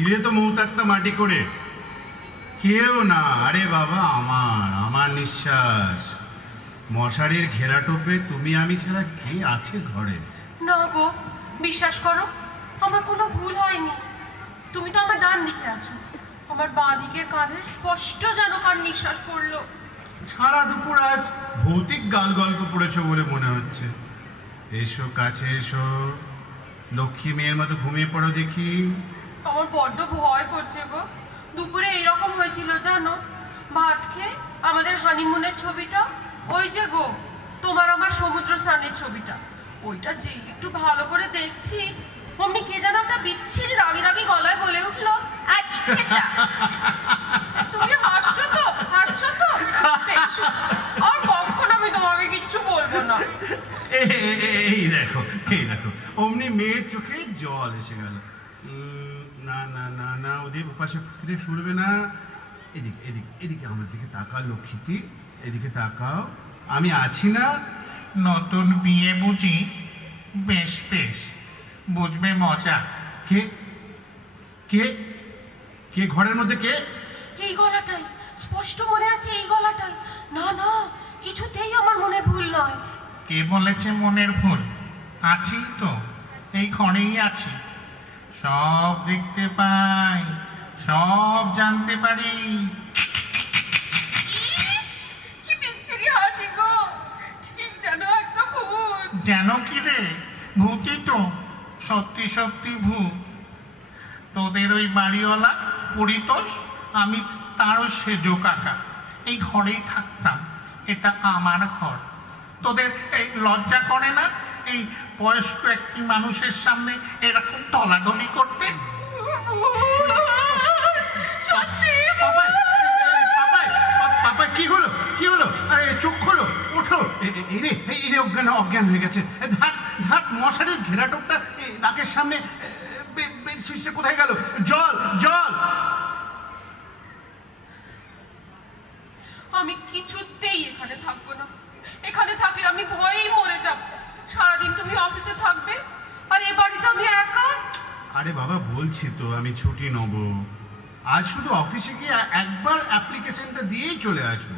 দিলে তো মৌতাকটা মাটি করে। কেউ না, আরে বাবা আমার নিঃশ্বাস। মশারির ঘেরা টোপে তুমি আমি ছাড়া কে আছে ঘরে? না গো, বিশ্বাস করো, আমার কোনো ভুল হয়নি। তুমি তো আমার ডান দিকে আছো, আমার বাঁ দিকের কাঁধে স্পষ্ট যেন কার নিঃশ্বাস পড়লো। সারা দুপুর আজ ভৌতিক গাল গল্প পড়েছো বলে মনে হচ্ছে। এসো কাছে এসো, লক্ষ্মী মেয়ের মতো ঘুমিয়ে পড়ো দেখি। আমার বড্ড ভয় করছে গো। দুপুরে এইরকম হয়েছিল জানো, ভাত খেয়ে আমাদের হানিমুনের ছবিটা, ওই যে গো তোমার আমার সমুদ্র স্নানের ছবিটা, ওইটা যে একটু ভালো করে দেখছি, অমনি কে যেন একটা বিচ্ছিরি রাগি রাগি গলায় বলে উঠলো, তুমি হাসছো তো হাসছো তো, আর কখন আমি তোমাকে কিচ্ছু বলবো না। এই দেখো অমনি মেয়ের চোখে জল এসে গেল। না না না না, ওদের পাশে ফিরে শুনবে না। এদিকে এদিকে এদিকে আমার দিকে তাকাও লক্ষ্মীটি, এদিকে তাকাও, আমি আছি না? নতুন বিয়ে বুঝি? বেশ বেশ, বুঝবে মজা। কে কে কে ঘরের মধ্যে কে? এই গলাটাই স্পষ্ট মনে আছে, এই গলাটাই। না না, কিছুতেই আমার মনে ভুল নয়। কে বলেছে মনের ভুল? আছি তো, এই ঘরেই আছি, সব দেখতে পাই, সব জানতে পারি। কি বিচ্ছিরি হাসি গো, ঠিক যেন একটা ভূত। যেন কি রে? ভূতই তো, সত্যি সত্যি ভূত। তোদের ওই বাড়িওয়ালা পরিতোষ, আমি তারও সেজো কাকা, এই ঘরেই থাকতাম, এটা আমার ঘর। তোদের এই লজ্জা করে না এই বয়স্ক একটি মানুষের সামনে এরকম তলাগলি করতে? কি হলো কি হলো? চোখ খোলো, ওঠো। এই অজ্ঞান হয়ে গেছে। ধাত মশারির ঘেরা টোপটা নাকের সামনে কোথায় গেল? জল জল। আমি কিছুতেই এখানে থাকবো না। এখানে থাকলে আমি ভয়েই মরে যাব। সারাদিন তুমি অফিসে থাকবে, আর এ বাড়িতে আমি একা। আরে বাবা, বলছি তো আমি ছুটি নেব। আজ শুধু অফিসে গিয়ে একবার অ্যাপ্লিকেশনটা দিয়েই চলে আসবো।